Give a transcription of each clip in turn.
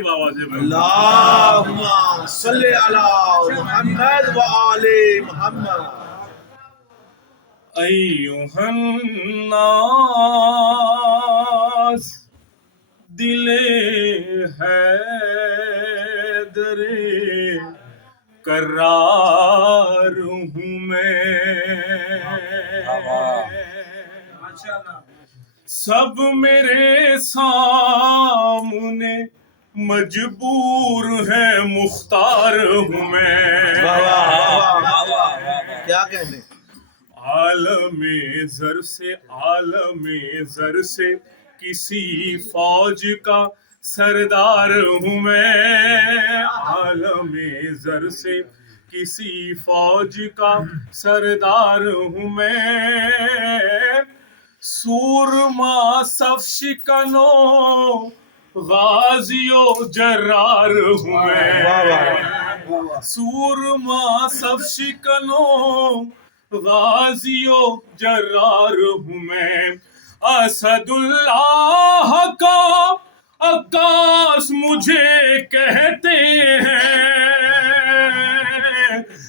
اللہم صلی علی محمد و آل محمد. ایھا الناس دل حیدر کرار ہوں میں، سب میرے سامنے مجبور ہے، مختار ہوں میں. کیا کہنے عالم زر سے کسی فوج کا سردار ہوں میں، عالم زر سے کسی فوج کا سردار ہوں میں. سورما صف شکنوں غازی و جرار ہوں میں، سورما صف شکنوں غازی و جرار ہوں میں. اسد اللہ کا عکاس مجھے کہتے ہیں،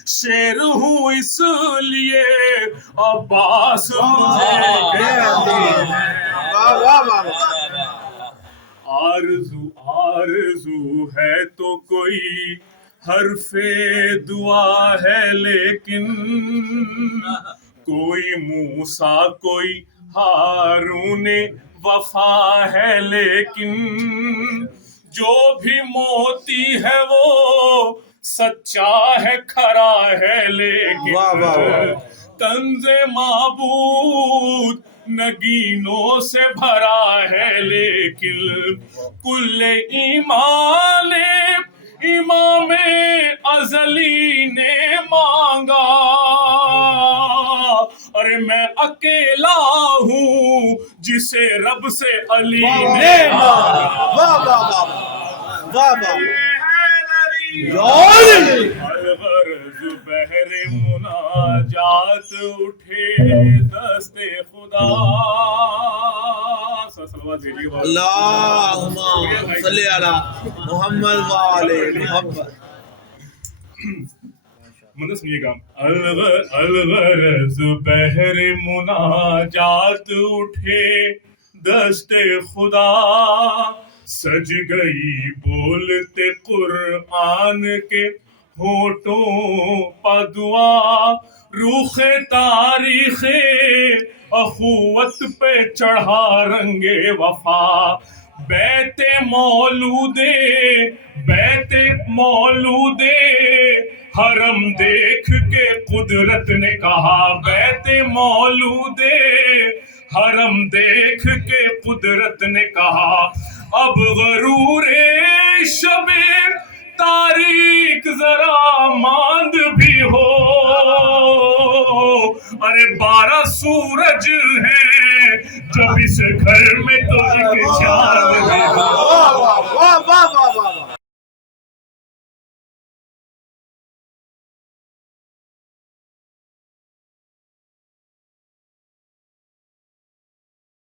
شیر ہوں اس لیے عباس مجھے کہتے ہیں. آرزو ہے تو کوئی حرف دعا ہے، لیکن کوئی موسیٰ کوئی ہارون وفا ہے، لیکن جو بھی موتی ہے وہ سچا ہے، کھرا ہے، لیکن کنز معبود نگینوں سے بھرا ہے، لیکن کل ایمان امام ازلی نے مانگا. ارے میں اکیلا ہوں جسے رب سے علی نے مانگا. الغرض بحر مناجات اٹھے دست خدا. اللہم صلی علی محمد و آل محمد. مطلب سنیے گا. الغرض بحر مناجات اٹھے دست خدا، سج گئی بولتے قرآن کے ہونٹوں پہ دعا. روخ تاریخ اخوت پہ چڑھا رنگ وفا. بیت مولود حرم دیکھ کے قدرت نے کہا، بیت مولود حرم دیکھ کے قدرت نے کہا، اب غرور شب تاریک ذرا ماند بھی ہو. ارے 12 سورج ہیں جب اس گھر میں تو ایک چاند بھی ہو.